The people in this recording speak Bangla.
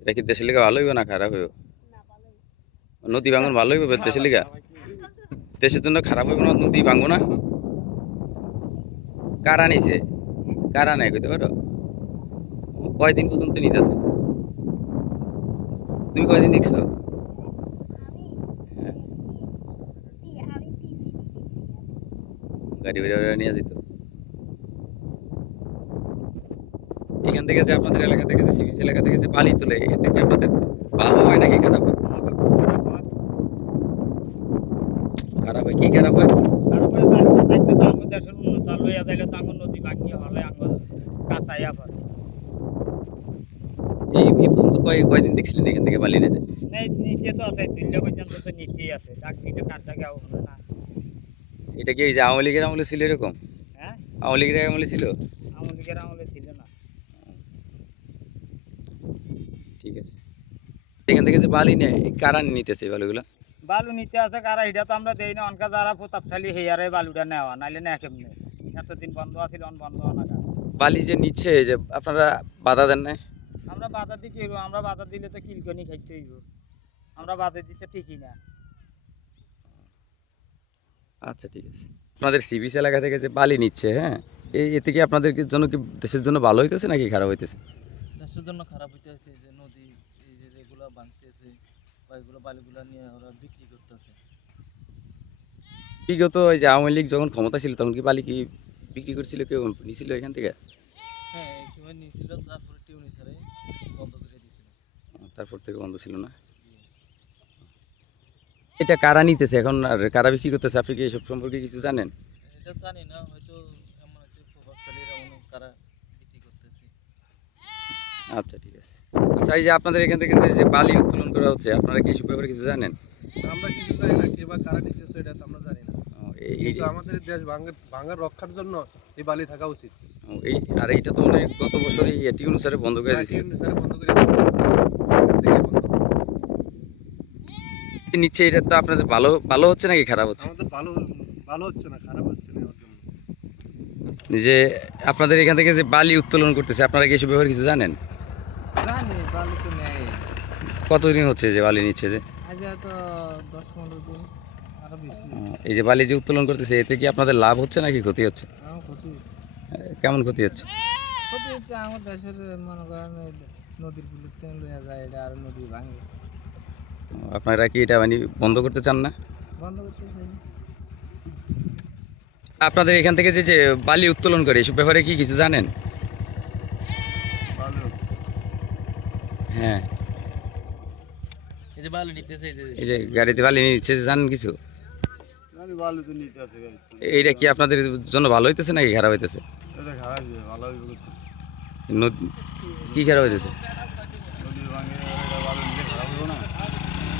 এটা কি দেশের লিগা ভালো হইব না খারাপ হইব? নদী ভাঙন ভালো হইব দেশের লিগা? দেশের জন্য খারাপ হইব না, নদী ভাঙবো না? কারা নিছে? কারা নেয় কইতে পারো? কয়দিন পর্যন্ত নিতেছে? তুমি কয়দিন দেখছ আমি হ্যাঁ। দেখছি, তি- আমি তিন দিনই দেখছি আমি। গাড়ি বেড়ে বেড়ে নিয়ে যেত। এখান থেকে যে আপনাদের এলাকা থেকে যে সিভিস এলাকা থেকে যে বালি তোলে এতে কি আপনাদের ভালো হয় নাকি খারাপ হয়? খারাপ হয়? কি খারাপ হয়? পড়ে এই পর্যন্ত কয় কয়দিন দেখছিলেন এখান থেকে বালি যায় নিচে তো আছে তিনটা পর্যন্ত তো আছে। ডাক দিলে কাঠটা কেউ না। এটা কি যে আওয়ামী লীগের আমলে ছিল এরকম? হ্যাঁ? আওয়ামী লীগের আমলে ছিল? আমার দিকের আমলে ছিল না। ঠিক আছে। এখান থেকে যে বালি নেয় কারা নিতেছে এই বালুগুলো? বালু নিতে আছে কারা এটা তো আমরা দেই না। অনকা যারা প্রতাপশালী হেয়ারে বালুটা নেওয়া নাইলে না কেমনে? এতদিন বন্ধ আছিল অন বন্ধ না বালি যে নিচ্ছে যে আপনারা বাধা দেন না আমরা বাধা দিতে আমরা বাধা দিলে তো কিলকনি খাইতে হইব। আমরা বাধা দিতে ঠিকই না। আচ্ছা ঠিক আছে। আপনাদের সিবিস এলাকা থেকে যে বালি নিচ্ছে হ্যাঁ? এই এতে কি আপনাদের জন্য কি দেশের জন্য ভালো হইতেছে নাকি খারাপ হইতেছে? দেশের জন্য খারাপ হইতেছে যে নদী এই যে যেগুলো বাঁধতেছে বা এগুলো বালিগুলো নিয়ে ওরা বিক্রি করতেছে। বিগত ওই যে আওয়ামী লীগ যখন ক্ষমতা ছিল তখন কি বালি কি বিক্রি করছিল কেউ? নিছিল এখান থেকে? হ্যাঁ এই সময় নিয়েছিল তারপরে টিউনি বন্ধ করে দিয়েছিল তারপর থেকে বন্ধ ছিল না? এটা কারা নিতেছে? এখন আর কারা বিক্রি করতেছে? আপনি কি এসব সম্পর্কে কিছু জানেন? এটা জানি না হয়তো এমন আছে প্রভাবশালীরা অনেক কারা বিক্রি করতেছে। আচ্ছা ঠিক আছে। আচ্ছা এই যে আপনাদের এখান থেকে যে- যে বালি উত্তোলন করা হচ্ছে আপনারা কি এসব ব্যাপারে কিছু জানেন? আমরা কিছু জানি না কে বা কারা নিতেছে এটা তো আমরা জানি না। এই- এই কিন্তু আমাদের দেশ ভাঙার ভাঙার রক্ষার জন্য এই বালি থাকা উচিত। এই আর এইটা তো অনেক গত বছরই এটি অনুসারে বন্ধ করে দিয়েছিল। অনুসারে বন্ধ করে দিয়েছে। এখান থেকে বন্ধ। নিচ্ছে এটা তো আপনাদের ভালো ভালো হচ্ছে নাকি খারাপ হচ্ছে? আমাদের ভালো ভালো হচ্ছে না খারাপ হচ্ছে না যে আপনাদের এখান থেকে যে বালি উত্তোলন করতেছে আপনারা কি এসব ব্যাপারে কিছু জানেন? কতদিন হচ্ছে যে বালি নিচ্ছে যে? এই যে বালি যে উত্তোলন করতেছে এতে কি আপনাদের লাভ হচ্ছে নাকি ক্ষতি হচ্ছে? ক্ষতি হচ্ছে। কেমন ক্ষতি হচ্ছে? ক্ষতি হচ্ছে আমার দেশের মনে করেন নদীর বিলুপ্তি লইয়া যায় এটা আর নদী ভাঙে। আপনারা কি এটা মানে বন্ধ করতে চান না? বন্ধ করতে চাই না। আপনাদের এখান থেকে যে যে বালি উত্তোলন করে এসব ব্যাপারে কি কিছু জানেন? হ্যাঁ। এই যে এই যে গাড়িতে বালি নিচ্ছে জানেন কিছু? এইটা কি আপনাদের জন্য ভালো হইতেছে নাকি খারাপ হইতেছে? এটা খারাপ ভালো নদ- কি খারাপ হইতেছে?